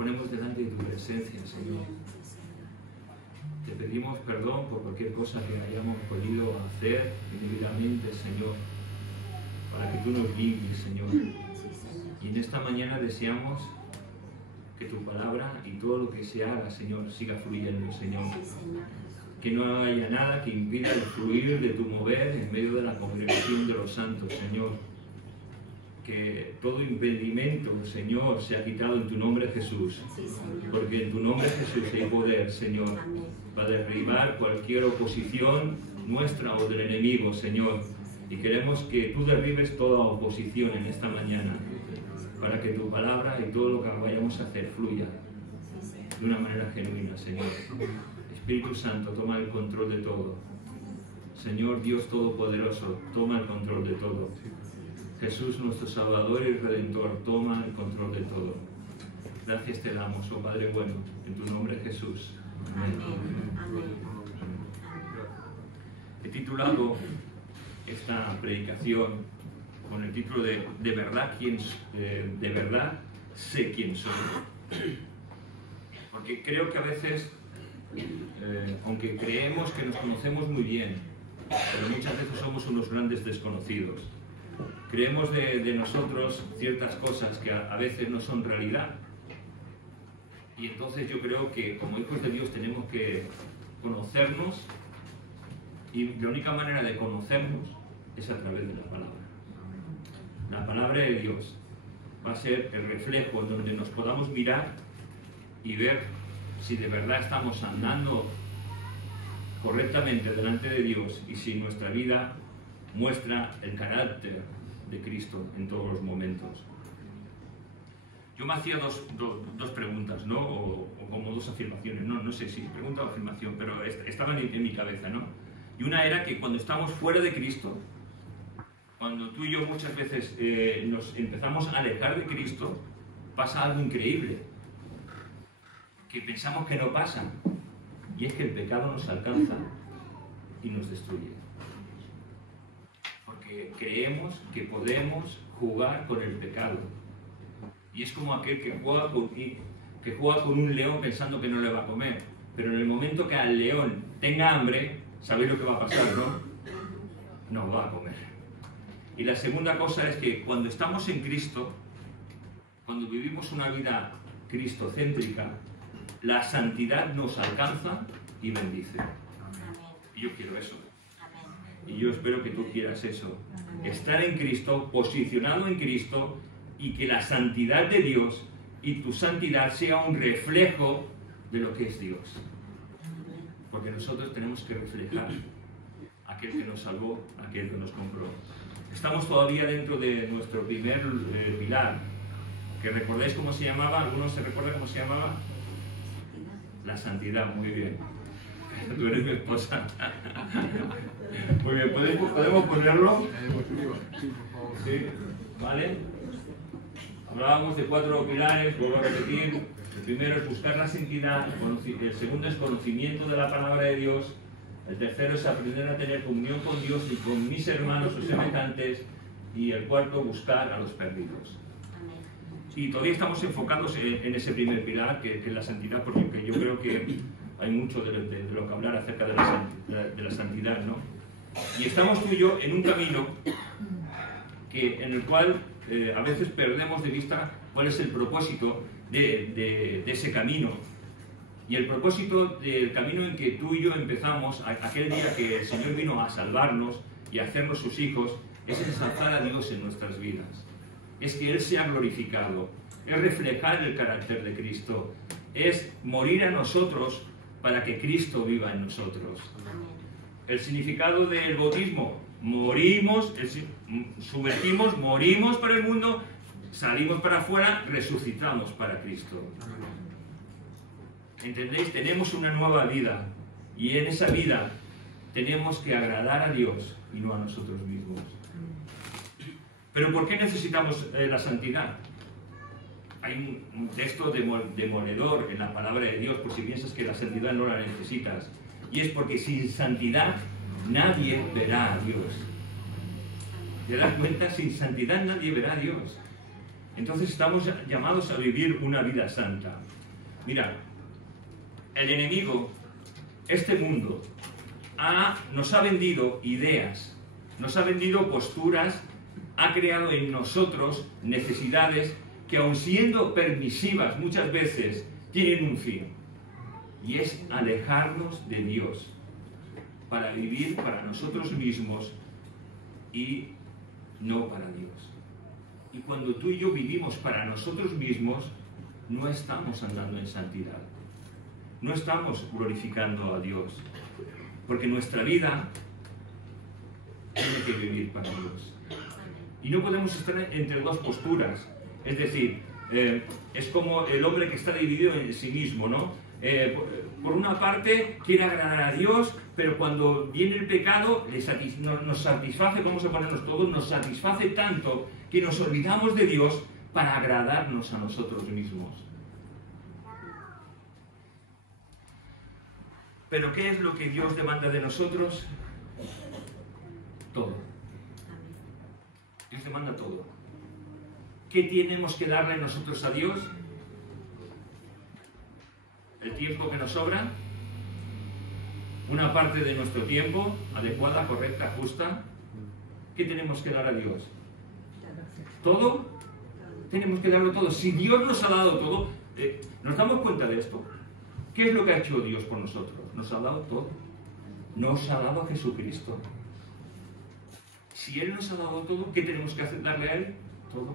ponemos delante de tu presencia, Señor. Te pedimos perdón por cualquier cosa que hayamos podido hacer indebidamente, Señor, para que tú nos limpies, Señor. Y en esta mañana deseamos que tu palabra y todo lo que se haga, Señor, siga fluyendo, Señor. Que no haya nada que impida el fluir de tu mover en medio de la congregación de los santos, Señor. Que todo impedimento, Señor, sea quitado en tu nombre, Jesús. Porque en tu nombre, Jesús, hay poder, Señor, para derribar cualquier oposición nuestra o del enemigo, Señor. Y queremos que tú derribes toda oposición en esta mañana, para que tu palabra y todo lo que vayamos a hacer fluya de una manera genuina, Señor. Espíritu Santo, toma el control de todo. Señor Dios Todopoderoso, toma el control de todo. Jesús, nuestro Salvador y Redentor, toma el control de todo. Gracias te damos, oh Padre bueno, en tu nombre, Jesús. Amén. Amén. He titulado esta predicación con el título de verdad sé quién soy. Porque creo que a veces, aunque creemos que nos conocemos muy bien, pero muchas veces somos unos grandes desconocidos. Creemos de nosotros ciertas cosas que a veces no son realidad. Y entonces yo creo que como hijos de Dios tenemos que conocernos, y la única manera de conocernos es a través de la palabra. La palabra de Dios va a ser el reflejo donde nos podamos mirar y ver si de verdad estamos andando correctamente delante de Dios y si nuestra vida muestra el carácter de Cristo en todos los momentos. Yo me hacía dos preguntas, ¿no? O como dos afirmaciones, no sé si pregunta o afirmación, pero estaban en mi cabeza, ¿no? Y una era que cuando estamos fuera de Cristo, cuando tú y yo muchas veces nos empezamos a alejar de Cristo, pasa algo increíble, que pensamos que no pasa, y es que el pecado nos alcanza y nos destruye. Porque creemos que podemos jugar con el pecado. Y es como aquel que juega con un león pensando que no le va a comer. Pero en el momento que al león tenga hambre, ¿sabéis lo que va a pasar, no? No va a comer. Y la segunda cosa es que cuando estamos en Cristo, cuando vivimos una vida cristocéntrica, la santidad nos alcanza y bendice. Y yo quiero eso. Y yo espero que tú quieras eso. Estar en Cristo, posicionado en Cristo, y que la santidad de Dios y tu santidad sea un reflejo de lo que es Dios. Porque nosotros tenemos que reflejar a aquel que nos salvó, a aquel que nos compró. Estamos todavía dentro de nuestro primer pilar, que recordáis cómo se llamaba. ¿Algunos se recuerdan cómo se llamaba? La santidad. Muy bien. Tú eres mi esposa. Muy bien, ¿podemos ponerlo? Sí, ¿vale? Hablábamos de 4 pilares, vuelvo a repetir. El primero es buscar la santidad, el segundo es conocimiento de la palabra de Dios, el tercero es aprender a tener comunión con Dios y con mis hermanos o semejantes, y el cuarto, buscar a los perdidos. Y todavía estamos enfocados en ese primer pilar, que es la santidad, porque yo creo que hay mucho de lo que hablar acerca de la santidad, ¿no? Y estamos tú y yo en un camino en el cual a veces perdemos de vista cuál es el propósito de ese camino. Y el propósito del camino en que tú y yo empezamos, aquel día que el Señor vino a salvarnos y a hacernos sus hijos, es ensalzar a Dios en nuestras vidas. Es que Él sea glorificado, es reflejar el carácter de Cristo, es morir a nosotros para que Cristo viva en nosotros. El significado del bautismo: morimos, sumergimos, morimos para el mundo, salimos para afuera, resucitamos para Cristo. ¿Entendéis? Tenemos una nueva vida, y en esa vida tenemos que agradar a Dios y no a nosotros mismos. ¿Pero por qué necesitamos la santidad? Hay un texto demoledor en la palabra de Dios, por si piensas que la santidad no la necesitas. Y es porque sin santidad nadie verá a Dios. ¿Te das cuenta? Sin santidad nadie verá a Dios. Entonces estamos llamados a vivir una vida santa. Mira, el enemigo, este mundo, nos ha vendido ideas, nos ha vendido posturas, ha creado en nosotros necesidades que, aun siendo permisivas muchas veces, tienen un fin, y es alejarnos de Dios para vivir para nosotros mismos y no para Dios. Y cuando tú y yo vivimos para nosotros mismos, no estamos andando en santidad, no estamos glorificando a Dios, porque nuestra vida tiene que vivir para Dios. Y no podemos estar entre dos posturas, es decir, es como el hombre que está dividido en sí mismo, ¿no? Por una parte quiere agradar a Dios, pero cuando viene el pecado nos satisface, vamos a ponernos todos, nos satisface tanto que nos olvidamos de Dios para agradarnos a nosotros mismos. Pero ¿qué es lo que Dios demanda de nosotros? Todo. Dios demanda todo. ¿Qué tenemos que darle nosotros a Dios? El tiempo que nos sobra, una parte de nuestro tiempo adecuada, correcta, justa. ¿Qué tenemos que dar a Dios? ¿Todo? Tenemos que darlo todo. Si Dios nos ha dado todo, ¿nos damos cuenta de esto? ¿Qué es lo que ha hecho Dios por nosotros? Nos ha dado todo. Nos ha dado a Jesucristo. Si Él nos ha dado todo, ¿qué tenemos que hacer? ¿Darle a Él? Todo.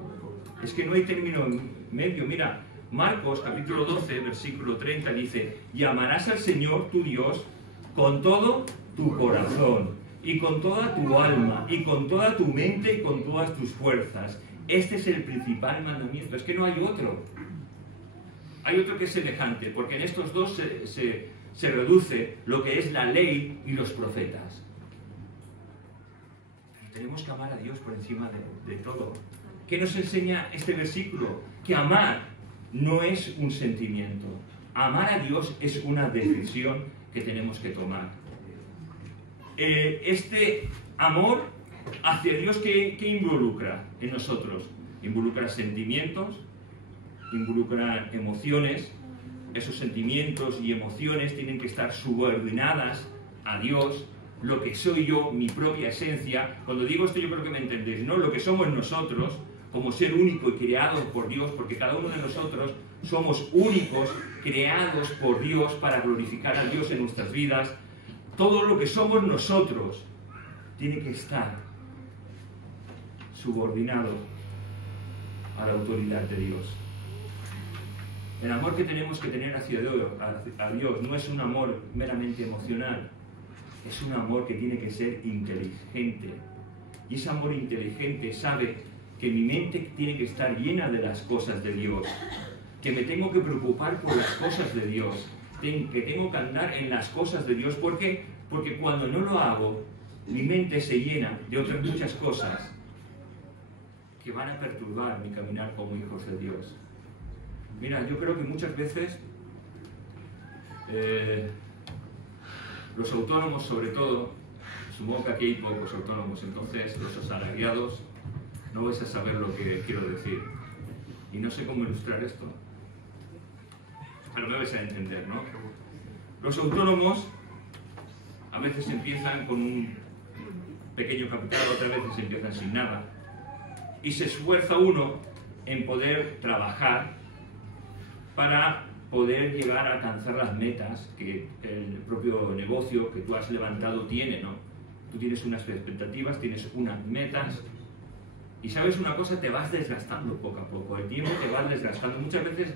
Es que no hay término medio. Mira, Marcos, capítulo 12, versículo 30, dice: y amarás al Señor tu Dios con todo tu corazón, y con toda tu alma, y con toda tu mente, y con todas tus fuerzas. Este es el principal mandamiento. Es que no hay otro. Hay otro que es semejante, porque en estos dos se reduce lo que es la ley y los profetas. Pero tenemos que amar a Dios por encima de todo. ¿Qué nos enseña este versículo? Que amar no es un sentimiento. Amar a Dios es una decisión que tenemos que tomar. Este amor hacia Dios, ¿qué involucra en nosotros? Involucra sentimientos, involucra emociones. Esos sentimientos y emociones tienen que estar subordinadas a Dios. Lo que soy yo, mi propia esencia. Cuando digo esto, yo creo que me entendéis, ¿no? Lo que somos nosotros, como ser único y creado por Dios, porque cada uno de nosotros somos únicos, creados por Dios para glorificar a Dios en nuestras vidas. Todo lo que somos nosotros tiene que estar subordinado a la autoridad de Dios. El amor que tenemos que tener hacia Dios no es un amor meramente emocional, es un amor que tiene que ser inteligente. Y ese amor inteligente sabe que mi mente tiene que estar llena de las cosas de Dios, que me tengo que preocupar por las cosas de Dios, que tengo que andar en las cosas de Dios. ¿Por qué? Porque cuando no lo hago, mi mente se llena de otras muchas cosas que van a perturbar mi caminar como hijos de Dios. Mira, yo creo que muchas veces los autónomos, sobre todo, supongo que aquí hay pocos autónomos, entonces los asalariados no vais a saber lo que quiero decir. Y no sé cómo ilustrar esto, pero me vais a entender, ¿no? Los autónomos a veces empiezan con un pequeño capital, otras veces empiezan sin nada. Y se esfuerza uno en poder trabajar para poder llegar a alcanzar las metas que el propio negocio que tú has levantado tiene, ¿no? Tú tienes unas expectativas, tienes unas metas, y sabes una cosa, te vas desgastando poco a poco, el tiempo te vas desgastando. Muchas veces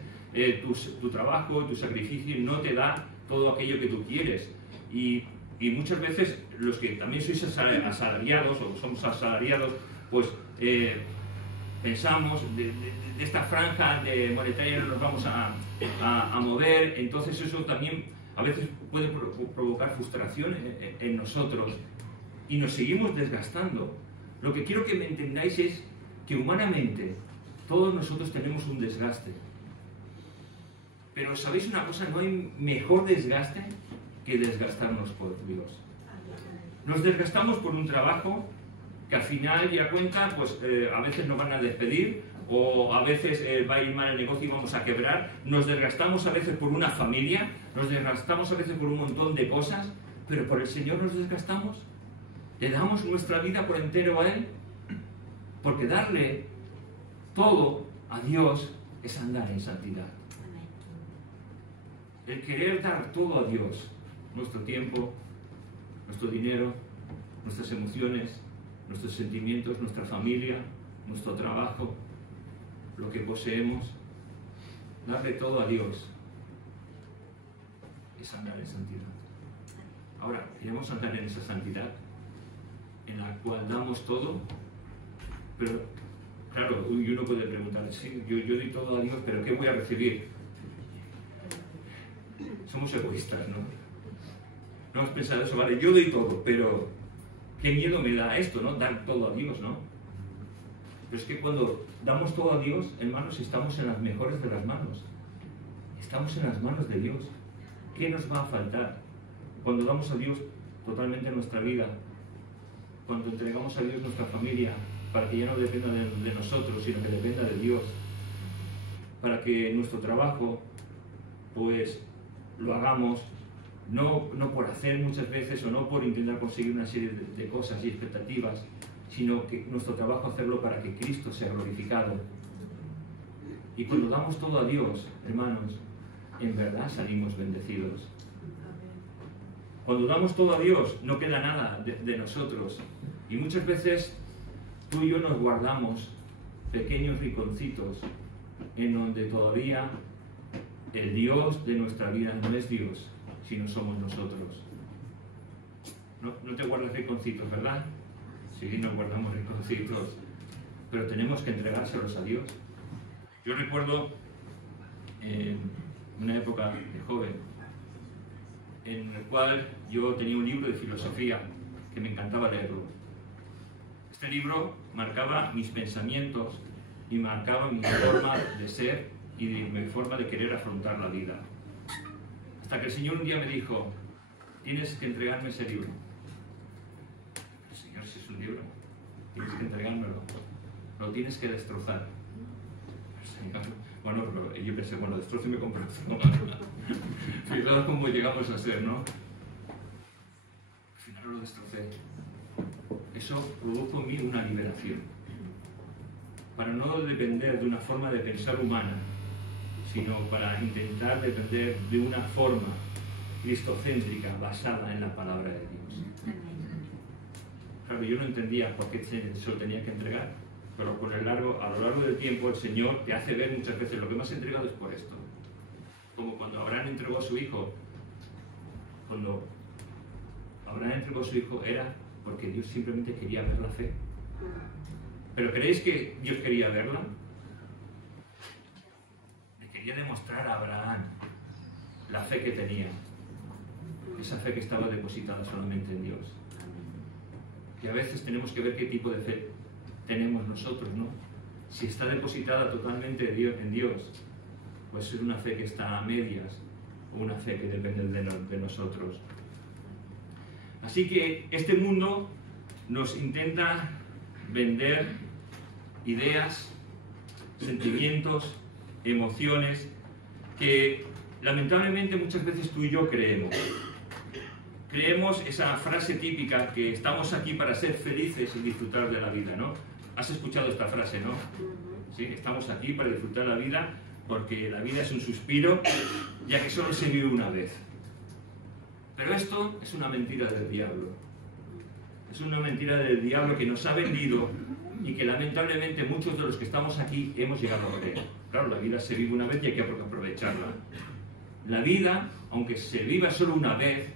tu trabajo, tu sacrificio no te da todo aquello que tú quieres, y muchas veces los que también sois asalariados o somos asalariados, pues pensamos de esta franja monetaria nos vamos a mover. Entonces eso también a veces puede provocar frustración en nosotros y nos seguimos desgastando. Lo que quiero que me entendáis es que humanamente todos nosotros tenemos un desgaste, pero ¿sabéis una cosa? No hay mejor desgaste que desgastarnos por Dios. Nos desgastamos por un trabajo que al final ya cuenta, pues a veces nos van a despedir, o a veces va a ir mal el negocio y vamos a quebrar, nos desgastamos a veces por una familia, nos desgastamos a veces por un montón de cosas, pero por el Señor nos desgastamos, le damos nuestra vida por entero a Él, porque darle todo a Dios es andar en santidad. El querer dar todo a Dios, nuestro tiempo, nuestro dinero, nuestras emociones, nuestros sentimientos, nuestra familia, nuestro trabajo, lo que poseemos, darle todo a Dios es andar en santidad. Ahora, queremos andar en esa santidad en la cual damos todo, pero claro, uno puede preguntar, sí, yo doy todo a Dios, pero ¿qué voy a recibir? Somos egoístas, ¿no? No hemos pensado eso, vale, yo doy todo, pero qué miedo me da esto, ¿no? Dar todo a Dios, ¿no? Pero es que cuando damos todo a Dios, hermanos, estamos en las mejores de las manos. Estamos en las manos de Dios. ¿Qué nos va a faltar? Cuando damos a Dios totalmente nuestra vida, cuando entregamos a Dios nuestra familia, para que ya no dependa de nosotros, sino que dependa de Dios, para que nuestro trabajo, pues, lo hagamos no por hacer muchas veces o no por intentar conseguir una serie de cosas y expectativas, sino que nuestro trabajo hacerlo para que Cristo sea glorificado. Y cuando damos todo a Dios, hermanos, en verdad salimos bendecidos. Cuando damos todo a Dios, no queda nada de nosotros. Y muchas veces tú y yo nos guardamos pequeños rinconcitos en donde todavía el Dios de nuestra vida no es Dios, sino somos nosotros. No te guardas rinconcitos, ¿verdad? Sí, nos guardamos rinconcitos, pero tenemos que entregárselos a Dios. Yo recuerdo en una época de joven, en el cual yo tenía un libro de filosofía que me encantaba leerlo. Este libro marcaba mis pensamientos y marcaba mi forma de ser y mi forma de querer afrontar la vida. Hasta que el Señor un día me dijo, tienes que entregarme ese libro. Señor, si es un libro, tienes que entregármelo, lo tienes que destrozar. Señor, bueno, pero yo pensé, bueno, destrozo y me compro otro. Fijaos cómo llegamos a ser, ¿no? Al final lo destrocé. Eso produjo en mí una liberación. Para no depender de una forma de pensar humana, sino para intentar depender de una forma cristocéntrica basada en la palabra de Dios. Claro, yo no entendía por qué se lo tenía que entregar, pero a lo largo del tiempo el Señor te hace ver muchas veces lo que me has entregado es por esto. Como cuando Abraham entregó a su hijo, era porque Dios simplemente quería ver la fe. ¿Pero creéis que Dios quería verla? Le quería demostrar a Abraham la fe que tenía, esa fe que estaba depositada solamente en Dios. Y a veces tenemos que ver qué tipo de fe tenemos nosotros, ¿no? Si está depositada totalmente en Dios, pues es una fe que está a medias, o una fe que depende de nosotros. Así que este mundo nos intenta vender ideas, sentimientos, emociones, que lamentablemente muchas veces tú y yo creemos. Creemos esa frase típica que estamos aquí para ser felices y disfrutar de la vida, ¿no? ¿Has escuchado esta frase, no? Sí, estamos aquí para disfrutar la vida porque la vida es un suspiro, ya que solo se vive una vez. Pero esto es una mentira del diablo. Es una mentira del diablo que nos ha vendido y que lamentablemente muchos de los que estamos aquí hemos llegado a creer. Claro, la vida se vive una vez y hay que aprovecharla. La vida, aunque se viva solo una vez,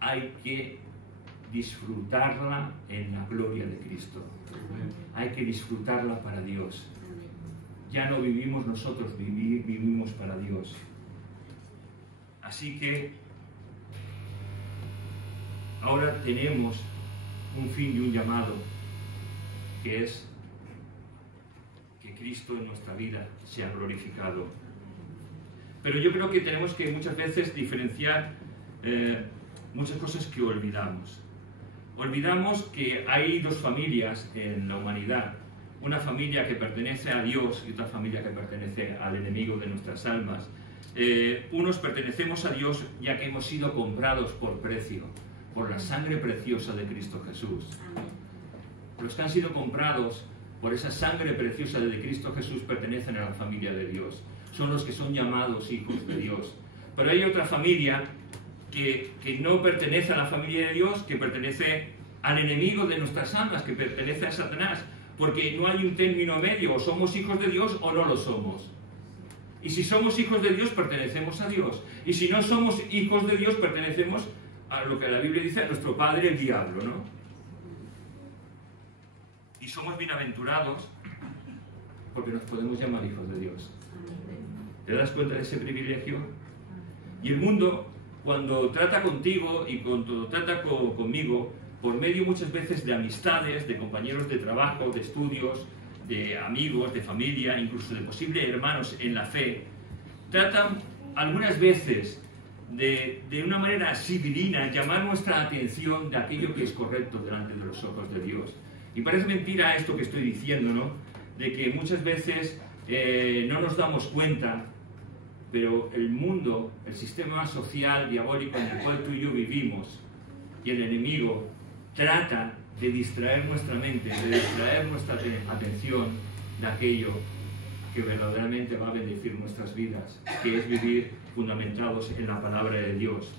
hay que disfrutarla en la gloria de Cristo. Hay que disfrutarla para Dios. Ya no vivimos nosotros, vivimos para Dios. Así que ahora tenemos un fin y un llamado, que es que Cristo en nuestra vida sea glorificado. Pero yo creo que tenemos que muchas veces diferenciar muchas cosas que olvidamos. Olvidamos que hay dos familias en la humanidad. una familia que pertenece a Dios y otra familia que pertenece al enemigo de nuestras almas. Unos pertenecemos a Dios ya que hemos sido comprados por precio, por la sangre preciosa de Cristo Jesús. Los que han sido comprados por esa sangre preciosa de Cristo Jesús pertenecen a la familia de Dios. Son los que son llamados hijos de Dios. Pero hay otra familia que no pertenece a la familia de Dios, que pertenece al enemigo de nuestras almas, que pertenece a Satanás, porque no hay un término medio, o somos hijos de Dios o no lo somos. Y si somos hijos de Dios, pertenecemos a Dios. Y si no somos hijos de Dios, pertenecemos a lo que la Biblia dice, a nuestro padre el diablo, ¿no? Y somos bienaventurados porque nos podemos llamar hijos de Dios. ¿Te das cuenta de ese privilegio? Y el mundo, cuando trata contigo y cuando trata conmigo, por medio muchas veces de amistades, de compañeros de trabajo, de estudios, de amigos, de familia, incluso de posibles hermanos en la fe, tratan algunas veces de una manera así divina llamar nuestra atención de aquello que es correcto delante de los ojos de Dios. Y parece mentira esto que estoy diciendo, ¿no? De que muchas veces no nos damos cuenta, pero el mundo, el sistema social diabólico en el cual tú y yo vivimos, y el enemigo trata de distraer nuestra mente, de distraer nuestra atención de aquello que verdaderamente va a bendecir nuestras vidas, que es vivir fundamentados en la palabra de Dios.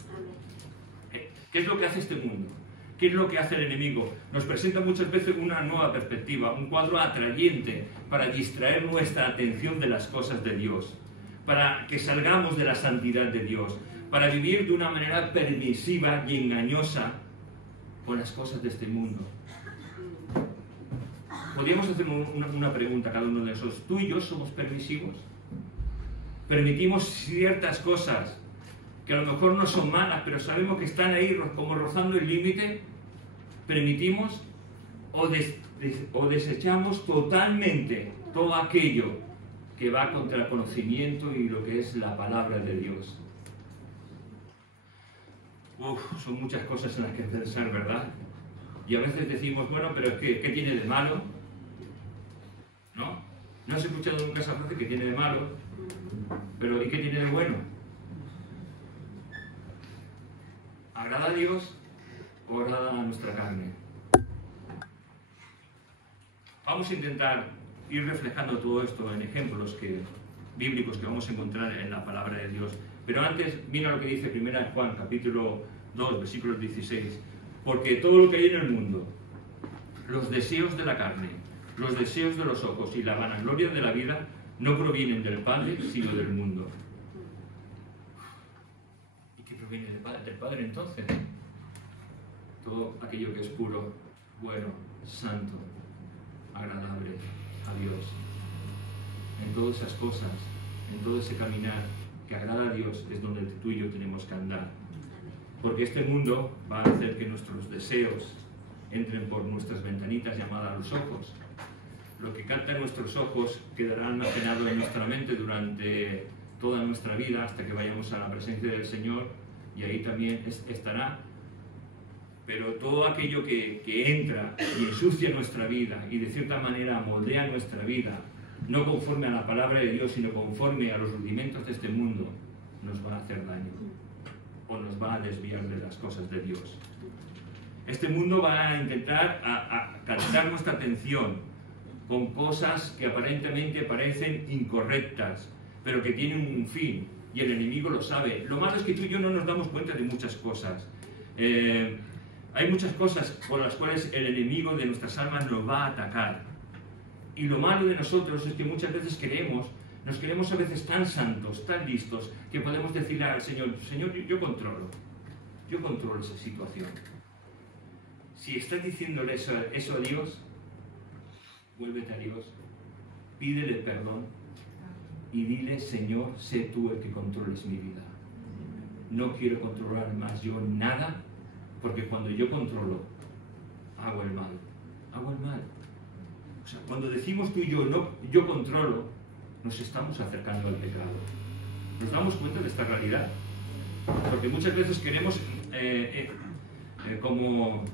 ¿Qué es lo que hace este mundo? ¿Qué es lo que hace el enemigo? Nos presenta muchas veces una nueva perspectiva, un cuadro atrayente para distraer nuestra atención de las cosas de Dios, para que salgamos de la santidad de Dios, para vivir de una manera permisiva y engañosa con las cosas de este mundo. Podríamos hacer una pregunta a cada uno de esos. ¿Tú y yo somos permisivos? ¿Permitimos ciertas cosas que a lo mejor no son malas, pero sabemos que están ahí como rozando el límite? ¿Permitimos o desechamos totalmente todo aquello que va contra el conocimiento y lo que es la palabra de Dios? Son muchas cosas en las que pensar, ¿verdad? Y a veces decimos, bueno, pero ¿qué tiene de malo? ¿No? ¿No has escuchado nunca esa frase? ¿Qué tiene de malo? Pero ¿y qué tiene de bueno? ¿Agrada a Dios o agrada a nuestra carne? Vamos a intentar ir reflejando todo esto en ejemplos bíblicos que vamos a encontrar en la palabra de Dios. Pero antes, mira lo que dice 1 Juan, capítulo 2, versículos 16. Porque todo lo que hay en el mundo, los deseos de la carne, los deseos de los ojos y la vanagloria de la vida, no provienen del Padre, sino del mundo. ¿Y qué proviene del Padre entonces? Todo aquello que es puro, bueno, santo, agradable a Dios. En todas esas cosas, en todo ese caminar que agrada a Dios, es donde tú y yo tenemos que andar. Porque este mundo va a hacer que nuestros deseos entren por nuestras ventanitas llamadas los ojos. Lo que capta en nuestros ojos quedará almacenado en nuestra mente durante toda nuestra vida hasta que vayamos a la presencia del Señor, y ahí también estará. Pero todo aquello que entra y ensucia nuestra vida y de cierta manera moldea nuestra vida, no conforme a la palabra de Dios, sino conforme a los rudimentos de este mundo, nos va a hacer daño o nos va a desviar de las cosas de Dios. Este mundo va a intentar a captar nuestra atención con cosas que aparentemente parecen incorrectas, pero que tienen un fin, y el enemigo lo sabe. Lo malo es que tú y yo no nos damos cuenta de muchas cosas. Hay muchas cosas por las cuales el enemigo de nuestras almas nos va a atacar. Y lo malo de nosotros es que muchas veces nos queremos a veces tan santos, tan listos, que podemos decirle al Señor, Señor, yo controlo esa situación. Si estás diciéndole eso a Dios, vuélvete a Dios, pídele perdón y dile, Señor, sé tú el que controles mi vida. No quiero controlar más yo nada, porque cuando yo controlo, hago el mal. O sea, cuando decimos tú y yo, no, yo controlo, nos estamos acercando al pecado. ¿Nos damos cuenta de esta realidad? Porque muchas veces queremos como...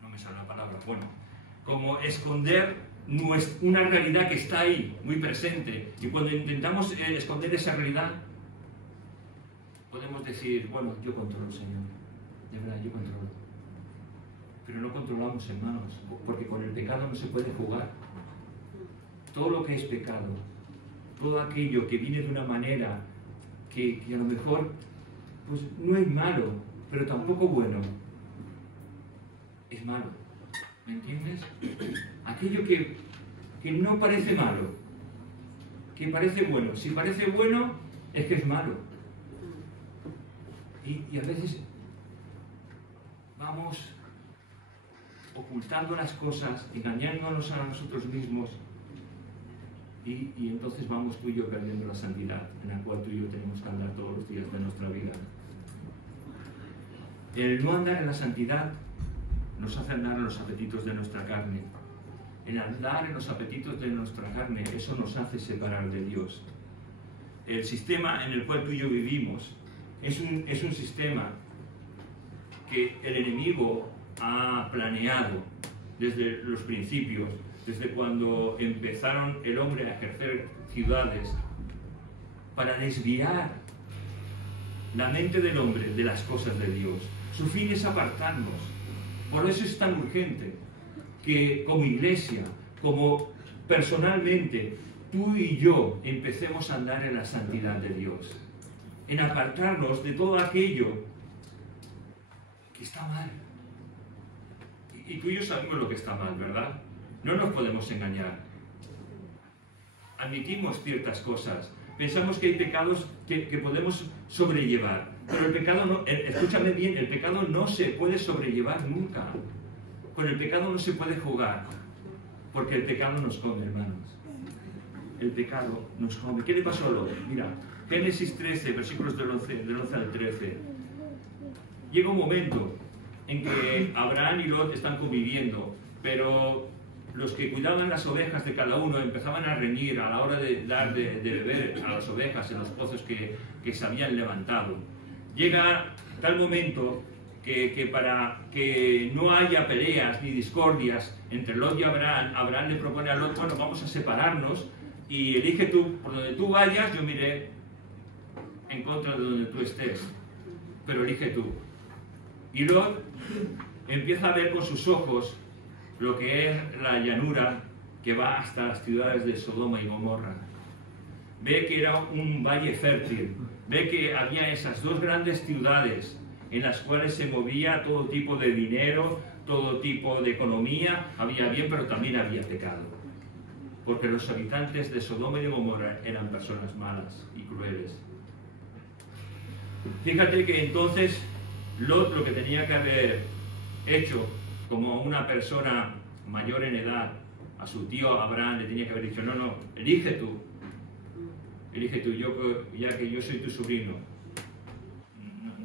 no me sale la palabra. bueno, como esconder una realidad que está ahí, muy presente. Y cuando intentamos esconder esa realidad, podemos decir, bueno, yo controlo, Señor, de verdad, yo controlo. Pero no controlamos, hermanos, porque con el pecado no se puede jugar. Todo lo que es pecado, todo aquello que viene de una manera que a lo mejor pues no es malo, pero tampoco bueno, es malo. ¿Me entiendes? Aquello que no parece malo, que parece bueno. Si parece bueno, es que es malo. Y a veces vamos ocultando las cosas, engañándonos a nosotros mismos, y entonces vamos tú y yo perdiendo la santidad en la cual tú y yo tenemos que andar todos los días de nuestra vida. El no andar en la santidad nos hace andar en los apetitos de nuestra carne. El andar en los apetitos de nuestra carne, eso nos hace separar de Dios. El sistema en el cual tú y yo vivimos es un sistema que el enemigo ha planeado desde los principios, desde cuando empezaron el hombre a ejercer ciudades, para desviar la mente del hombre de las cosas de Dios. Su fin es apartarnos. Por eso es tan urgente que como iglesia, como personalmente, tú y yo empecemos a andar en la santidad de Dios, en apartarnos de todo aquello que está mal. Y tú y yo sabemos lo que está mal, ¿verdad? No nos podemos engañar. Admitimos ciertas cosas. Pensamos que hay pecados que podemos sobrellevar. Pero el pecado no, escúchame bien, el pecado no se puede sobrellevar nunca. Con el pecado no se puede jugar. Porque el pecado nos come, hermanos. El pecado nos come. ¿Qué le pasó a Lot? Mira, Génesis 13, versículos del 11 al 13. Llega un momento en que Abraham y Lot están conviviendo, pero los que cuidaban las ovejas de cada uno empezaban a reñir a la hora de dar de beber a las ovejas en los pozos que se habían levantado. Llega tal momento que para que no haya peleas ni discordias entre Lot y Abraham, Abraham le propone a Lot, bueno, vamos a separarnos y elige tú, por donde tú vayas, yo miré en contra de donde tú estés, pero elige tú. Y Lot empieza a ver con sus ojos lo que es la llanura que va hasta las ciudades de Sodoma y Gomorra. Ve que era un valle fértil, ve que había esas dos grandes ciudades en las cuales se movía todo tipo de dinero, todo tipo de economía, había bien, pero también había pecado. Porque los habitantes de Sodoma y de Gomorra eran personas malas y crueles. Fíjate que entonces Lot lo que tenía que haber hecho como una persona mayor en edad, a su tío Abraham le tenía que haber dicho, no, elige tú, yo, ya que yo soy tu sobrino,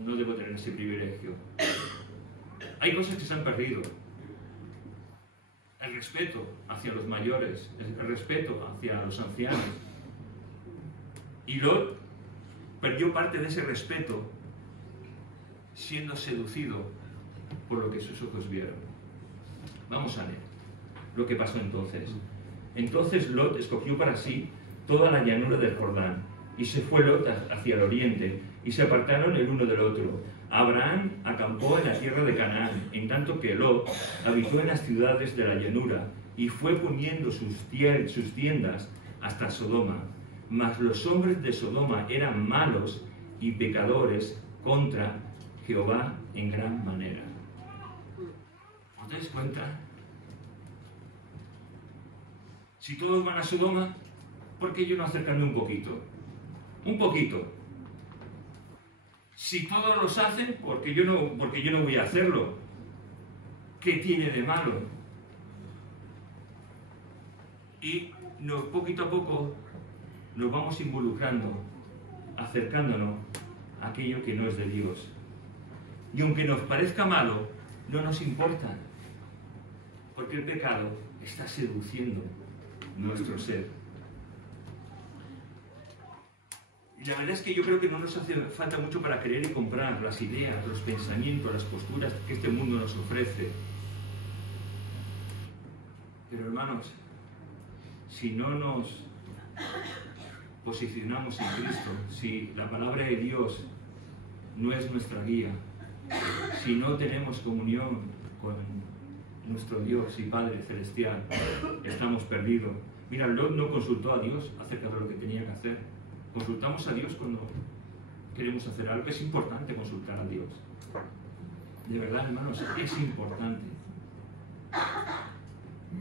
no debo tener ese privilegio. Hay cosas que se han perdido. El respeto hacia los mayores, el respeto hacia los ancianos. Y Lot perdió parte de ese respeto siendo seducido por lo que sus ojos vieron. Vamos a leer lo que pasó entonces. Entonces Lot escogió para sí toda la llanura del Jordán, y se fue Lot hacia el oriente, y se apartaron el uno del otro. Abraham acampó en la tierra de Canaán, en tanto que Lot habitó en las ciudades de la llanura, y fue poniendo sus tiendas hasta Sodoma. Mas los hombres de Sodoma eran malos y pecadores contra Jehová en gran manera. ¿Os dais cuenta? Si todos van a Sodoma, ¿por qué yo no acercarme un poquito? Un poquito. Si todos los hacen, ¿por qué yo no voy a hacerlo? ¿Qué tiene de malo? Y poquito a poco nos vamos involucrando, acercándonos a aquello que no es de Dios. Y aunque nos parezca malo, no nos importa, porque el pecado está seduciendo nuestro ser. Y la verdad es que yo creo que no nos hace falta mucho para creer y comprar las ideas, los pensamientos, las posturas que este mundo nos ofrece. Pero hermanos, si no nos posicionamos en Cristo, si la palabra de Dios no es nuestra guía, si no tenemos comunión con nuestro Dios y Padre Celestial, estamos perdidos. Mira, Lot no consultó a Dios acerca de lo que tenía que hacer. Consultamos a Dios cuando queremos hacer algo. Es importante consultar a Dios. De verdad, hermanos, es importante.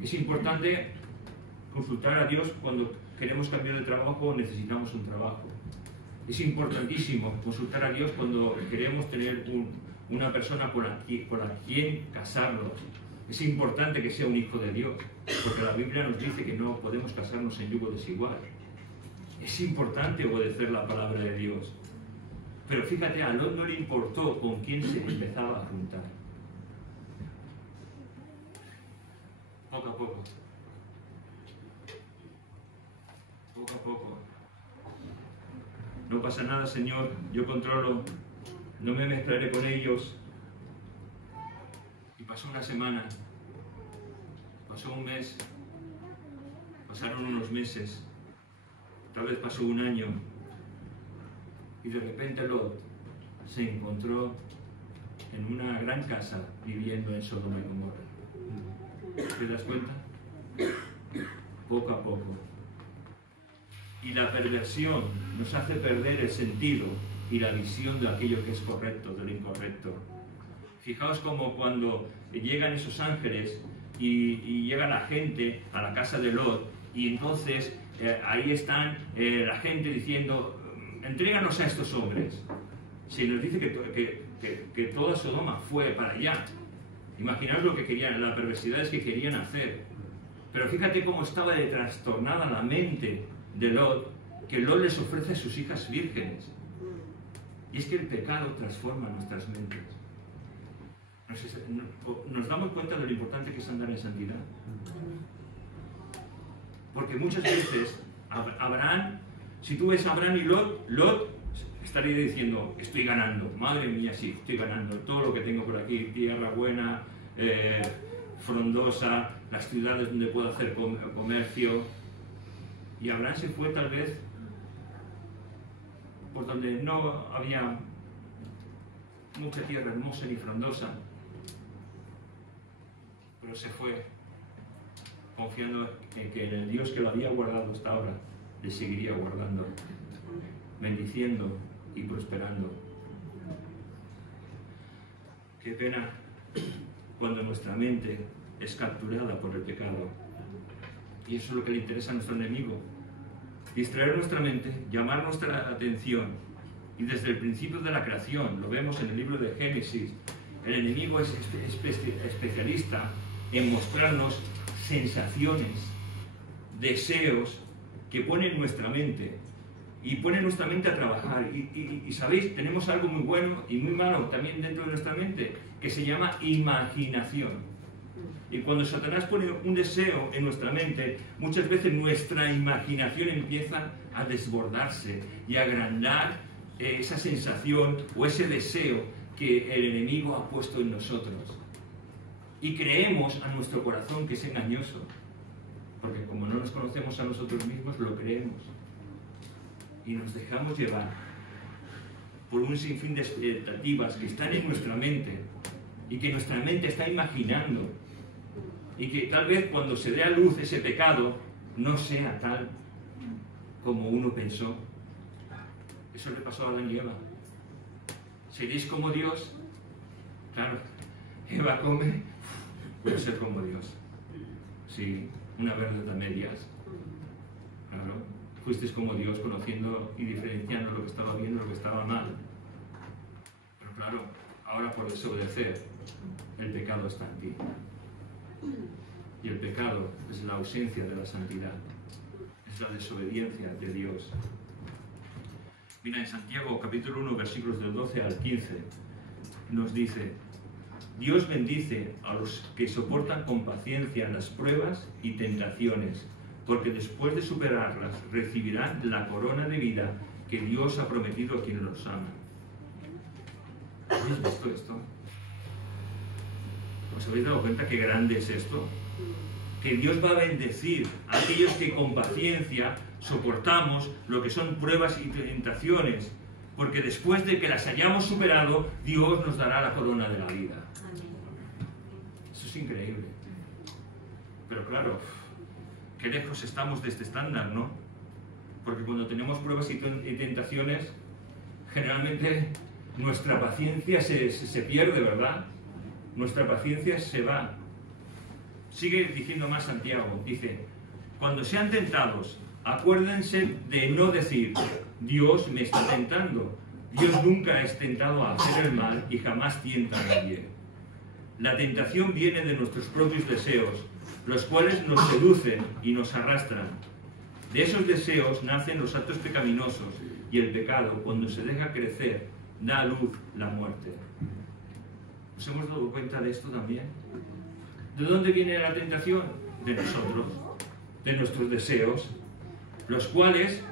Es importante consultar a Dios cuando queremos cambiar de trabajo o necesitamos un trabajo. Es importantísimo consultar a Dios cuando queremos tener una persona con la quien casarnos. Es importante que sea un hijo de Dios, porque la Biblia nos dice que no podemos casarnos en yugo desigual. Es importante obedecer la palabra de Dios. Pero fíjate, a Lot no le importó con quién se empezaba a juntar. Poco a poco. Poco a poco. No pasa nada, Señor, yo controlo, no me mezclaré con ellos. Y pasó una semana, pasó un mes, pasaron unos meses, tal vez pasó un año, y de repente Lot se encontró en una gran casa viviendo en Sodoma y Gomorra. ¿Te das cuenta? Poco a poco. Y la perversión nos hace perder el sentido y la visión de aquello que es correcto, de lo incorrecto. Fijaos como cuando llegan esos ángeles y llega la gente a la casa de Lot, y entonces ahí están la gente diciendo, entréganos a estos hombres. Se nos dice que toda Sodoma fue para allá. Imaginaos lo que querían, las perversidades que querían hacer. Pero fíjate cómo estaba de trastornada la mente de Lot, que Lot les ofrece a sus hijas vírgenes. Y es que el pecado transforma nuestras mentes. ¿Nos damos cuenta de lo importante que es andar en santidad? Porque muchas veces Abraham, si tú ves a Abraham y Lot estaría diciendo, estoy ganando, madre mía, sí, estoy ganando, todo lo que tengo por aquí, tierra buena, frondosa, las ciudades donde puedo hacer comercio. Y Abraham se fue tal vez por donde no había mucha tierra hermosa ni frondosa, pero se fue confiando en que el Dios que lo había guardado hasta ahora le seguiría guardando, bendiciendo y prosperando. Qué pena cuando nuestra mente es capturada por el pecado. Y eso es lo que le interesa a nuestro enemigo. Distraer nuestra mente, llamar nuestra atención. Y desde el principio de la creación, lo vemos en el libro de Génesis, el enemigo es especialista en mostrarnos sensaciones, deseos que ponen nuestra mente. Y pone nuestra mente a trabajar. Y sabéis, tenemos algo muy bueno y muy malo también dentro de nuestra mente, que se llama imaginación. Y cuando Satanás pone un deseo en nuestra mente, muchas veces nuestra imaginación empieza a desbordarse y a agrandar esa sensación o ese deseo que el enemigo ha puesto en nosotros. Y creemos a nuestro corazón que es engañoso, porque como no nos conocemos a nosotros mismos, lo creemos. Y nos dejamos llevar por un sinfín de expectativas que están en nuestra mente y que nuestra mente está imaginando. Y que tal vez cuando se dé a luz ese pecado no sea tal como uno pensó. Eso le pasó a Adán y Eva. ¿Seréis como Dios? Claro, Eva come, voy a ser como Dios. Sí, una verdad a medias. Claro, fuisteis como Dios, conociendo y diferenciando lo que estaba bien y lo que estaba mal. Pero claro, ahora por desobedecer, el pecado está en ti. Y el pecado es la ausencia de la santidad, es la desobediencia de Dios. Mira, en Santiago capítulo 1 versículos del 12 al 15 nos dice: Dios bendice a los que soportan con paciencia las pruebas y tentaciones, porque después de superarlas recibirán la corona de vida que Dios ha prometido a quienes los aman. ¿Habéis visto esto? ¿Os habéis dado cuenta qué grande es esto? que Dios va a bendecir a aquellos que con paciencia soportamos lo que son pruebas y tentaciones, porque después de que las hayamos superado, Dios nos dará la corona de la vida. Eso es increíble. Pero claro, qué lejos estamos de este estándar, ¿no? Porque cuando tenemos pruebas y tentaciones, generalmente nuestra paciencia se pierde, ¿verdad? Nuestra paciencia se va. Sigue diciendo más Santiago, dice, cuando sean tentados, acuérdense de no decir, Dios me está tentando. Dios nunca es tentado a hacer el mal y jamás tienta a nadie. La tentación viene de nuestros propios deseos, los cuales nos seducen y nos arrastran. De esos deseos nacen los actos pecaminosos y el pecado, cuando se deja crecer, da a luz la muerte. ¿Nos hemos dado cuenta de esto también? ¿De dónde viene la tentación? De nosotros, de nuestros deseos, los cuales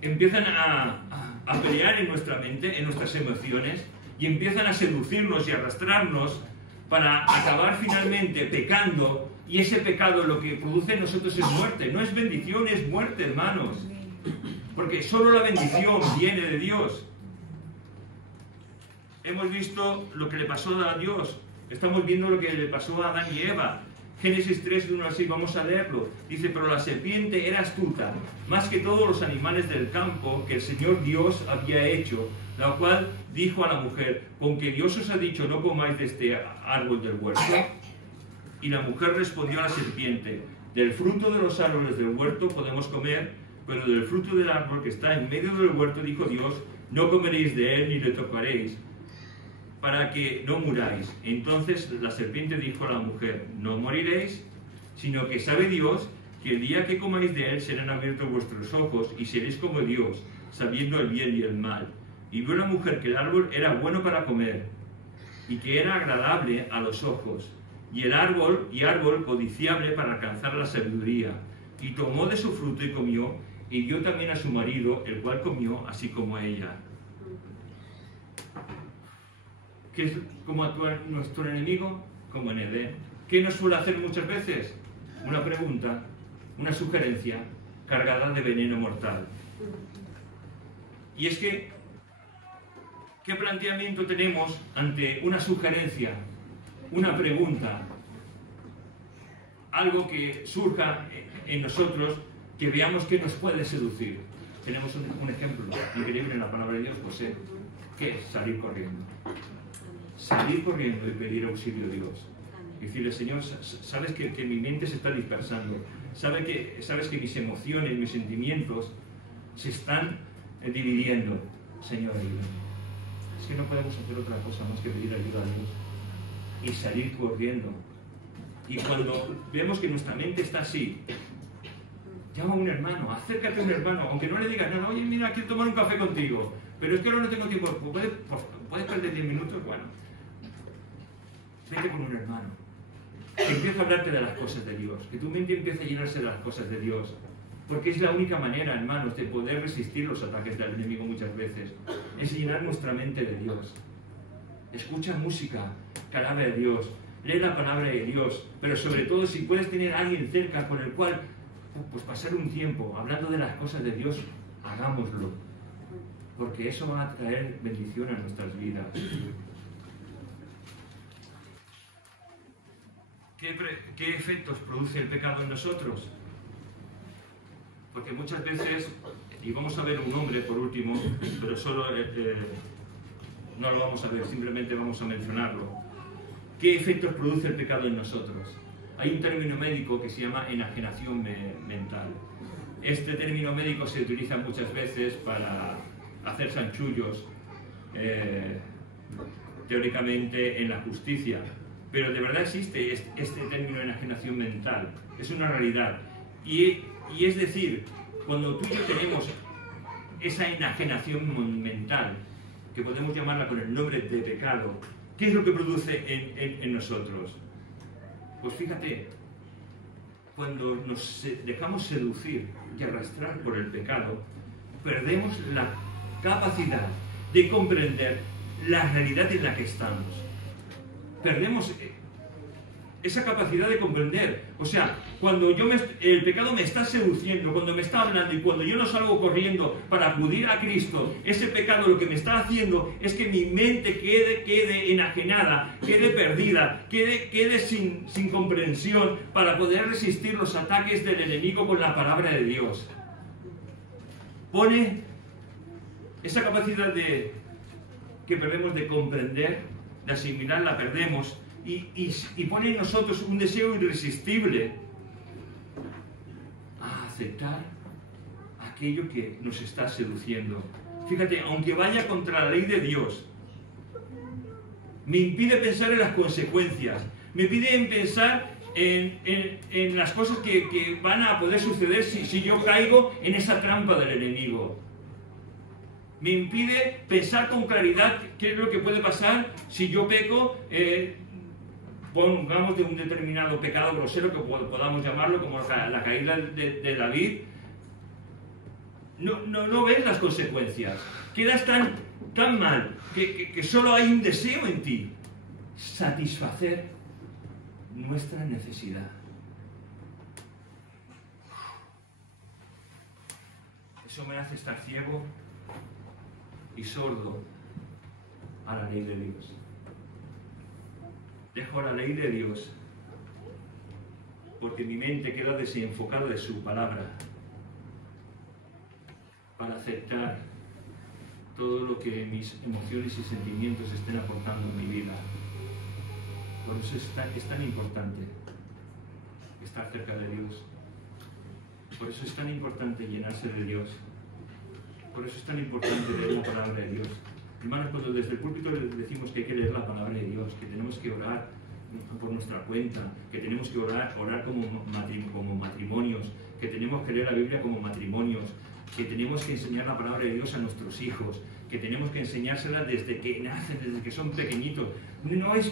empiezan a pelear en nuestra mente, en nuestras emociones, y empiezan a seducirnos y arrastrarnos para acabar finalmente pecando, y ese pecado lo que produce en nosotros es muerte. No es bendición, es muerte, hermanos. Porque solo la bendición viene de Dios. Hemos visto lo que le pasó a Dios. Estamos viendo lo que le pasó a Adán y Eva. Génesis 3, 1 al 6, vamos a leerlo. Dice, pero la serpiente era astuta, más que todos los animales del campo que el Señor Dios había hecho, la cual dijo a la mujer, ¿con que Dios os ha dicho no comáis de este árbol del huerto? Y la mujer respondió a la serpiente, del fruto de los árboles del huerto podemos comer, pero del fruto del árbol que está en medio del huerto, dijo Dios, no comeréis de él ni le tocaréis, para que no muráis. Entonces la serpiente dijo a la mujer, no moriréis, sino que sabe Dios que el día que comáis de él serán abiertos vuestros ojos y seréis como Dios, sabiendo el bien y el mal. Y vio la mujer que el árbol era bueno para comer y que era agradable a los ojos, y árbol codiciable para alcanzar la sabiduría. Y tomó de su fruto y comió, y dio también a su marido, el cual comió así como ella. ¿Qué es como actúa nuestro enemigo? Como en Edén. ¿Qué nos suele hacer muchas veces? Una pregunta, una sugerencia cargada de veneno mortal. Y es que, ¿qué planteamiento tenemos ante una sugerencia, una pregunta, algo que surja en nosotros, que veamos que nos puede seducir? Tenemos un ejemplo increíble en la palabra de Dios, José, que es salir corriendo. Salir corriendo y pedir auxilio a Dios. Decirle, Señor, sabes que mi mente se está dispersando, sabes que mis emociones, mis sentimientos se están dividiendo. Señor, ayúdame. Es que no podemos hacer otra cosa más que pedir ayuda a Dios y salir corriendo. Y cuando vemos que nuestra mente está así, llama a un hermano, acércate a un hermano, aunque no le digas nada, oye, mira, quiero tomar un café contigo, pero es que ahora no tengo tiempo, ¿puedes perder 10 minutos? Bueno, vete con un hermano, que empiece a hablarte de las cosas de Dios, que tu mente empiece a llenarse de las cosas de Dios, porque es la única manera, hermanos, de poder resistir los ataques del enemigo muchas veces, es llenar nuestra mente de Dios. Escucha música que alabe a Dios, lee la palabra de Dios, pero sobre todo si puedes tener a alguien cerca con el cual pues pasar un tiempo hablando de las cosas de Dios, hagámoslo, porque eso va a traer bendición a nuestras vidas. ¿Qué efectos produce el pecado en nosotros? Porque muchas veces, y vamos a ver un nombre por último, pero solo no lo vamos a ver, simplemente vamos a mencionarlo. ¿Qué efectos produce el pecado en nosotros? Hay un término médico que se llama enajenación mental. Este término médico se utiliza muchas veces para hacer chanchullos, teóricamente en la justicia. Pero de verdad existe este término enajenación mental. Es una realidad. Y es decir, cuando tú y yo tenemos esa enajenación mental, que podemos llamarla con el nombre de pecado, ¿qué es lo que produce en nosotros? Pues fíjate, cuando nos dejamos seducir y arrastrar por el pecado, perdemos la capacidad de comprender la realidad en la que estamos. Perdemos esa capacidad de comprender. O sea, cuando el pecado me está seduciendo, cuando me está hablando y cuando yo no salgo corriendo para acudir a Cristo, ese pecado lo que me está haciendo es que mi mente quede enajenada, quede perdida, quede sin comprensión para poder resistir los ataques del enemigo con la palabra de Dios. Pone esa capacidad que perdemos de comprender, de asimilar, la perdemos. Y pone en nosotros un deseo irresistible a aceptar aquello que nos está seduciendo. Fíjate, aunque vaya contra la ley de Dios, me impide pensar en las consecuencias, me impide pensar en las cosas que van a poder suceder si yo caigo en esa trampa del enemigo. Me impide pensar con claridad qué es lo que puede pasar si yo peco, pongamos de un determinado pecado grosero, que podamos llamarlo, como la caída de David. No ves las consecuencias. Quedas tan mal que solo hay un deseo en ti: satisfacer nuestra necesidad. Eso me hace estar ciego y sordo a la ley de Dios. Dejo la ley de Dios porque mi mente queda desenfocada de su palabra para aceptar todo lo que mis emociones y sentimientos estén aportando en mi vida. Por eso es tan importante estar cerca de Dios. Por eso es tan importante llenarse de Dios. Por eso es tan importante leer la palabra de Dios. Hermanos, cuando desde el púlpito les decimos que hay que leer la palabra de Dios, que tenemos que orar por nuestra cuenta, que tenemos que orar como matrimonios, que tenemos que leer la Biblia como matrimonios, que tenemos que enseñar la palabra de Dios a nuestros hijos, que tenemos que enseñársela desde que nacen, desde que son pequeñitos. No es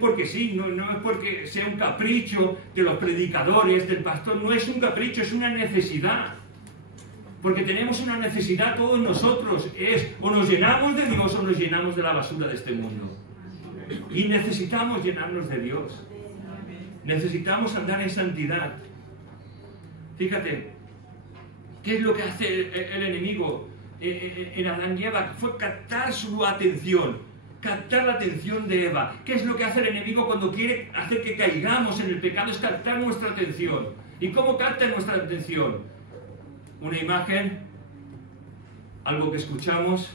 porque sí, no es porque sea un capricho de los predicadores, del pastor, no es un capricho, es una necesidad. Porque tenemos una necesidad todos nosotros, o nos llenamos de Dios o nos llenamos de la basura de este mundo. Y necesitamos llenarnos de Dios. Necesitamos andar en santidad. Fíjate, ¿qué es lo que hace el enemigo en Adán y Eva? Fue captar su atención, captar la atención de Eva. ¿Qué es lo que hace el enemigo cuando quiere hacer que caigamos en el pecado? Es captar nuestra atención. ¿Y cómo capta nuestra atención? Una imagen, algo que escuchamos,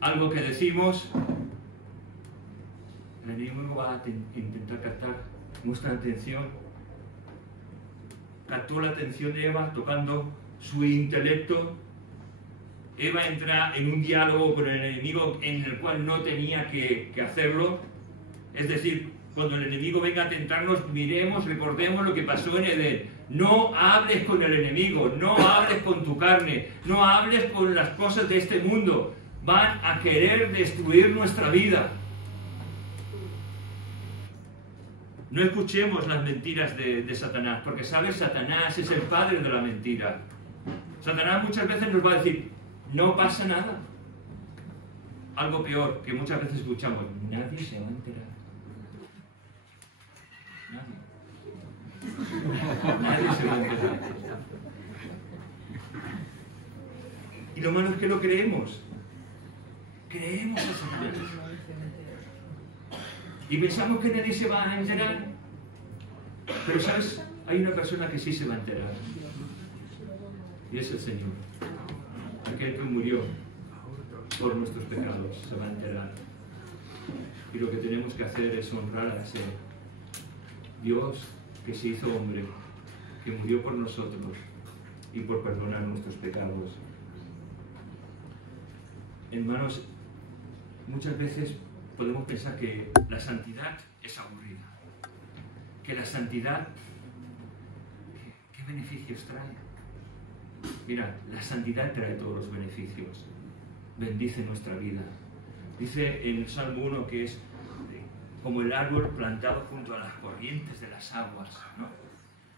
algo que decimos. El enemigo va a intentar captar nuestra atención. Captó la atención de Eva tocando su intelecto. Eva entra en un diálogo con el enemigo en el cual no tenía que hacerlo. Es decir, cuando el enemigo venga a tentarnos, miremos, recordemos lo que pasó en Edén. No hables con el enemigo, no hables con tu carne, no hables con las cosas de este mundo. Van a querer destruir nuestra vida. No escuchemos las mentiras de Satanás, porque sabes, Satanás es el padre de la mentira. Satanás muchas veces nos va a decir: no pasa nada. Algo peor que muchas veces escuchamos: nadie se va a enterar. Nadie se va a enterar. Y lo malo es que lo creemos. Creemos a Satanás. Y pensamos que nadie se va a enterar. Pero ¿sabes? Hay una persona que sí se va a enterar. Y es el Señor. Aquel que murió por nuestros pecados se va a enterar. Y lo que tenemos que hacer es honrar a ese Dios que se hizo hombre, que murió por nosotros y por perdonar nuestros pecados. Hermanos, muchas veces podemos pensar que la santidad es aburrida, que la santidad, ¿qué beneficios trae? Mira, la santidad trae todos los beneficios, bendice nuestra vida. Dice en el Salmo 1 que es como el árbol plantado junto a las corrientes de las aguas, ¿no?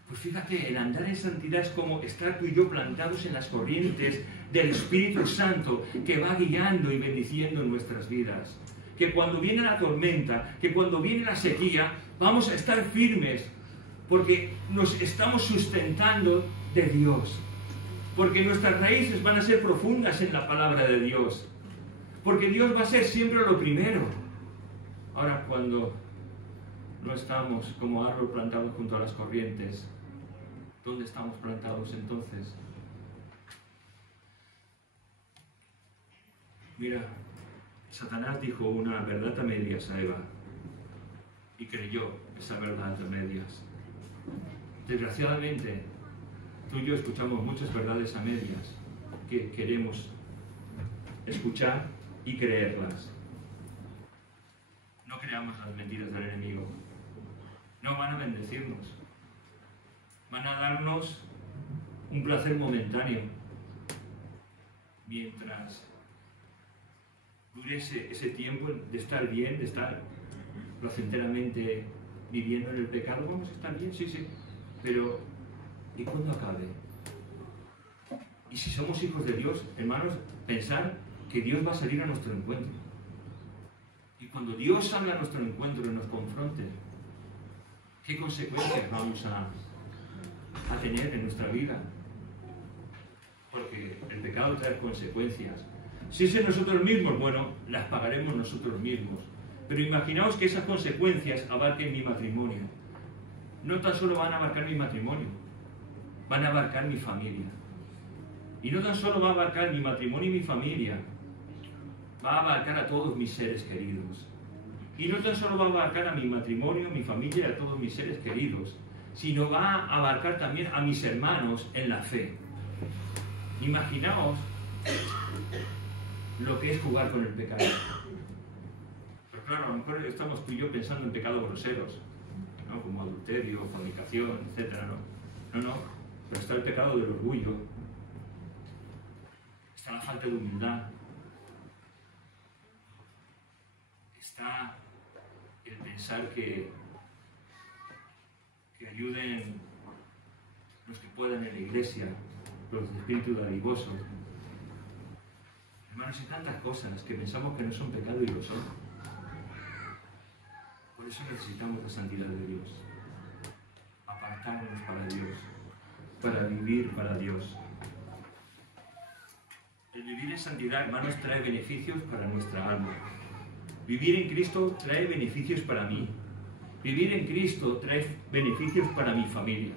Pues fíjate, el andar en santidad es como estar tú y yo plantados en las corrientes del Espíritu Santo que va guiando y bendiciendo nuestras vidas. Que cuando viene la tormenta, que cuando viene la sequía, Vamos a estar firmes porque nos estamos sustentando de Dios. Porque nuestras raíces van a ser profundas en la palabra de Dios. Porque Dios va a ser siempre lo primero. Ahora, cuando no estamos como árbol plantado junto a las corrientes, ¿dónde estamos plantados entonces? Mira, Satanás dijo una verdad a medias a Eva y creyó esa verdad a medias. Desgraciadamente, tú y yo escuchamos muchas verdades a medias que queremos escuchar y creerlas. No creamos las mentiras del enemigo. No van a bendecirnos. Van a darnos un placer momentáneo mientras dure ese tiempo de estar bien, de estar placenteramente viviendo en el pecado. Vamos a estar bien, sí, pero ¿y cuándo acabe? Y si somos hijos de Dios, hermanos, pensar que Dios va a salir a nuestro encuentro. Y cuando Dios salga a nuestro encuentro y nos confronte, ¿qué consecuencias vamos a tener en nuestra vida? Porque el pecado trae consecuencias. Si es en nosotros mismos, bueno, las pagaremos nosotros mismos. Pero imaginaos que esas consecuencias abarquen mi matrimonio. No tan solo van a abarcar mi matrimonio, van a abarcar mi familia. Y no tan solo va a abarcar mi matrimonio y mi familia, va a abarcar a todos mis seres queridos. Y no tan solo va a abarcar a mi matrimonio, mi familia y a todos mis seres queridos, sino va a abarcar también a mis hermanos en la fe. Imaginaos lo que es jugar con el pecado. Pero claro, a lo mejor estamos tú y yo pensando en pecados groseros, ¿no? Como adulterio, fornicación, etc. No, pero está el pecado del orgullo, está la falta de humildad, está el pensar que ayuden los que puedan en la iglesia, los de espíritu dadivoso. Hermanos, hay tantas cosas que pensamos que no son pecado y lo son. Por eso necesitamos la santidad de Dios. Apartarnos para Dios, para vivir para Dios. El vivir en santidad, hermanos, trae beneficios para nuestra alma. Vivir en Cristo trae beneficios para mí. Vivir en Cristo trae beneficios para mi familia.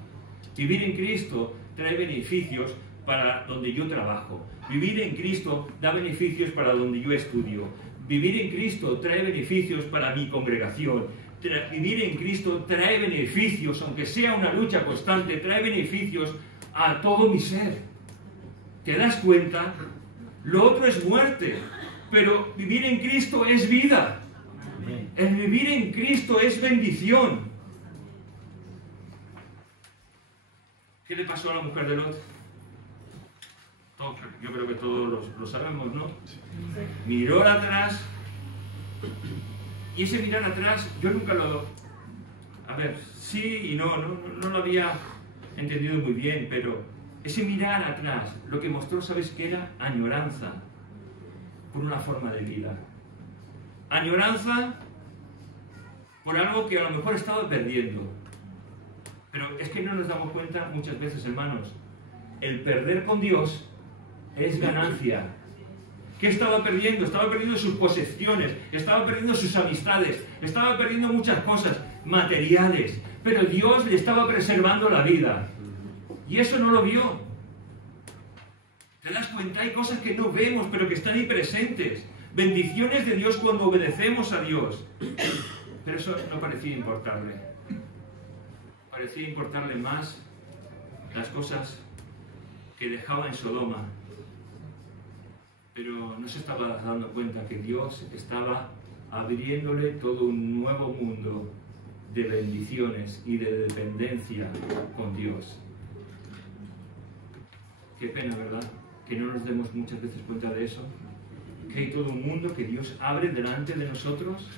Vivir en Cristo trae beneficios para donde yo trabajo. Vivir en Cristo da beneficios para donde yo estudio. Vivir en Cristo trae beneficios para mi congregación. Vivir en Cristo trae beneficios, aunque sea una lucha constante, trae beneficios a todo mi ser. ¿Te das cuenta? Lo otro es muerte, pero vivir en Cristo es vida. El vivir en Cristo es bendición. ¿Qué le pasó a la mujer de Lot? Yo creo que todos lo sabemos, ¿no? Miró atrás, y ese mirar atrás, yo nunca lo... A ver, sí y no lo había entendido muy bien, pero ese mirar atrás, lo que mostró, ¿sabes qué era? Añoranza por una forma de vida. Añoranza por algo que a lo mejor estaba perdiendo. Pero es que no nos damos cuenta muchas veces, hermanos, el perder con Dios es ganancia. ¿Qué estaba perdiendo? Estaba perdiendo sus posesiones, estaba perdiendo sus amistades, estaba perdiendo muchas cosas materiales, pero Dios le estaba preservando la vida. Y eso no lo vio. ¿Te das cuenta? Hay cosas que no vemos, pero que están ahí presentes. Bendiciones de Dios cuando obedecemos a Dios. Pero eso no parecía importarle. Parecía importarle más las cosas que dejaba en Sodoma. Pero no se estaba dando cuenta que Dios estaba abriéndole todo un nuevo mundo de bendiciones y de dependencia con Dios. Qué pena, ¿verdad? Que no nos demos muchas veces cuenta de eso. Que hay todo un mundo que Dios abre delante de nosotros,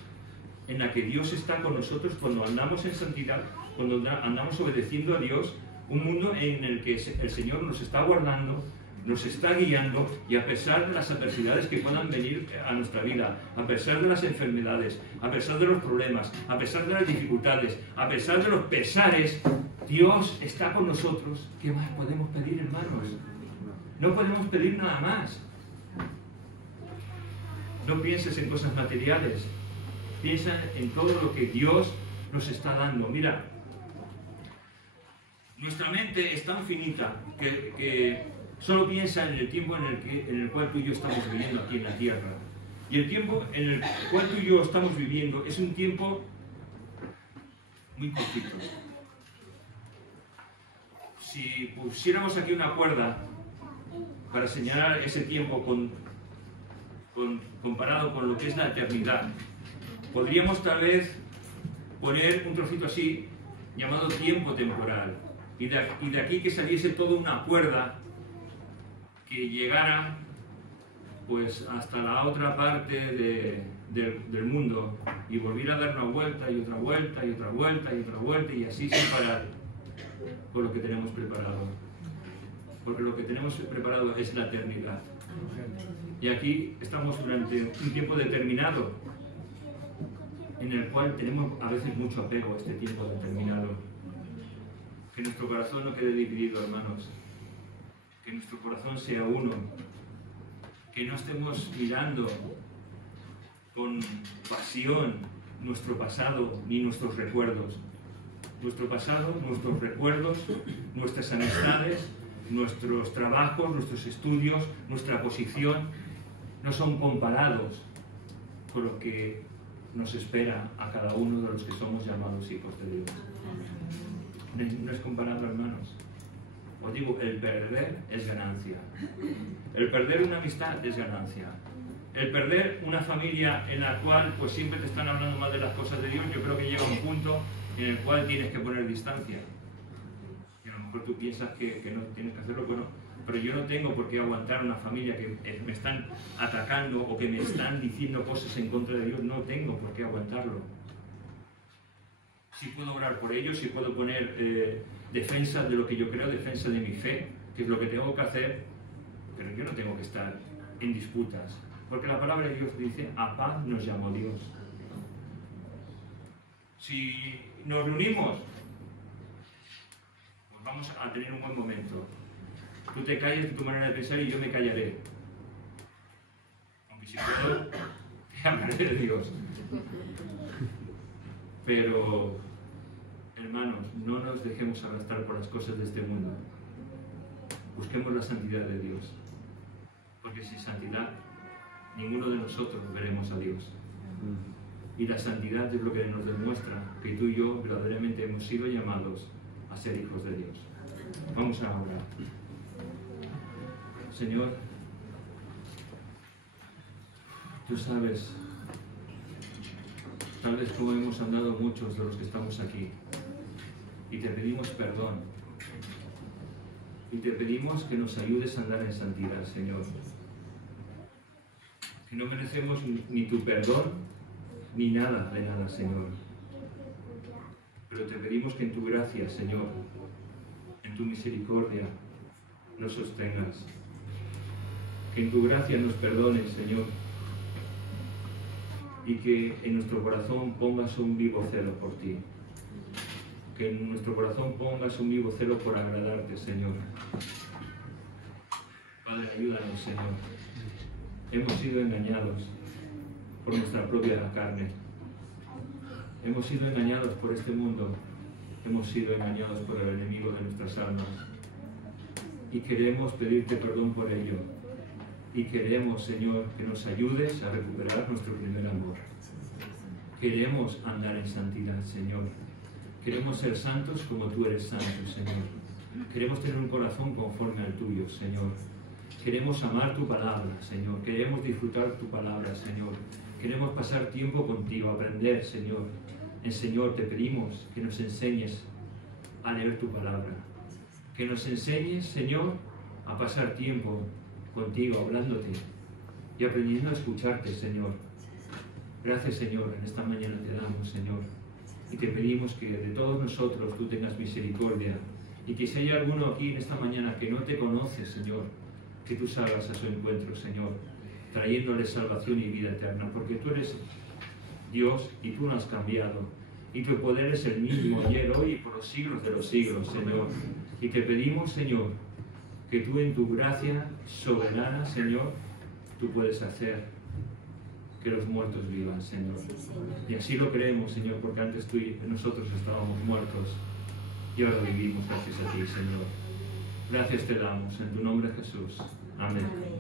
en la que Dios está con nosotros cuando andamos en santidad, cuando andamos obedeciendo a Dios. Un mundo en el que el Señor nos está guardando, nos está guiando, y a pesar de las adversidades que puedan venir a nuestra vida, a pesar de las enfermedades, a pesar de los problemas, a pesar de las dificultades, a pesar de los pesares, Dios está con nosotros. ¿Qué más podemos pedir, hermanos? No podemos pedir nada más. No pienses en cosas materiales, piensa en todo lo que Dios nos está dando. Mira, nuestra mente es tan finita que solo piensa en el tiempo en el cual tú y yo estamos viviendo aquí en la tierra. Y el tiempo en el cual tú y yo estamos viviendo es un tiempo muy cortito. Si pusiéramos aquí una cuerda para señalar ese tiempo comparado con lo que es la eternidad, podríamos tal vez poner un trocito así llamado tiempo temporal, y de aquí que saliese toda una cuerda que llegara pues hasta la otra parte del mundo y volviera a dar una vuelta y otra vuelta y otra vuelta y otra vuelta, y así sin parar por lo que tenemos preparado, porque lo que tenemos preparado es la eternidad. Y aquí estamos durante un tiempo determinado, en el cual tenemos a veces mucho apego a este tiempo determinado. Que nuestro corazón no quede dividido, hermanos. Que nuestro corazón sea uno. Que no estemos mirando con pasión nuestro pasado ni nuestros recuerdos. Nuestro pasado, nuestros recuerdos, nuestras amistades, nuestros trabajos, nuestros estudios, nuestra posición, no son comparados con lo que nos espera a cada uno de los que somos llamados hijos de Dios. No es comparado, hermanos. Os digo, el perder es ganancia. El perder una amistad es ganancia. El perder una familia en la cual pues siempre te están hablando mal de las cosas de Dios, yo creo que llega un punto en el cual tienes que poner distancia. Y a lo mejor tú piensas que no tienes que hacerlo, bueno, pero yo no tengo por qué aguantar una familia que me están atacando o que me están diciendo cosas en contra de Dios. No tengo por qué aguantarlo. Sí puedo orar por ellos, sí puedo poner defensa de lo que yo creo, defensa de mi fe, que es lo que tengo que hacer, pero yo no tengo que estar en disputas, porque la palabra de Dios dice: a paz nos llamó Dios. Si nos reunimos, pues vamos a tener un buen momento. Tú te calles de tu manera de pensar y yo me callaré. Aunque si puedo, te hablaré de Dios. Pero, hermanos, no nos dejemos arrastrar por las cosas de este mundo. Busquemos la santidad de Dios. Porque sin santidad, ninguno de nosotros veremos a Dios. Y la santidad es lo que nos demuestra que tú y yo verdaderamente hemos sido llamados a ser hijos de Dios. Vamos a orar. Señor, tú sabes, tal vez como hemos andado muchos de los que estamos aquí, y te pedimos perdón, y te pedimos que nos ayudes a andar en santidad, Señor. Que no merecemos ni tu perdón, ni nada de nada, Señor. Pero te pedimos que en tu gracia, Señor, en tu misericordia, nos sostengas. Que en tu gracia nos perdones, Señor. Y que en nuestro corazón pongas un vivo celo por ti. Que en nuestro corazón pongas un vivo celo por agradarte, Señor. Padre, ayúdanos, Señor. Hemos sido engañados por nuestra propia carne. Hemos sido engañados por este mundo. Hemos sido engañados por el enemigo de nuestras almas. Y queremos pedirte perdón por ello. Y queremos, Señor, que nos ayudes a recuperar nuestro primer amor. Queremos andar en santidad, Señor. Queremos ser santos como tú eres santo, Señor. Queremos tener un corazón conforme al tuyo, Señor. Queremos amar tu palabra, Señor. Queremos disfrutar tu palabra, Señor. Queremos pasar tiempo contigo, aprender, Señor. Señor, te pedimos que nos enseñes a leer tu palabra. Que nos enseñes, Señor, a pasar tiempo contigo, hablándote y aprendiendo a escucharte, Señor. Gracias, Señor, en esta mañana te damos, Señor. Y te pedimos que de todos nosotros tú tengas misericordia. Y que si hay alguno aquí en esta mañana que no te conoce, Señor, que tú salgas a su encuentro, Señor, trayéndole salvación y vida eterna, porque tú eres Dios y tú no has cambiado, y tu poder es el mismo ayer, hoy y por los siglos de los siglos, Señor. Y te pedimos, Señor, que tú en tu gracia soberana, Señor, tú puedes hacer que los muertos vivan, Señor. Y así lo creemos, Señor, porque antes tú y nosotros estábamos muertos y ahora vivimos gracias a ti, Señor. Gracias te damos en tu nombre, Jesús. Amén.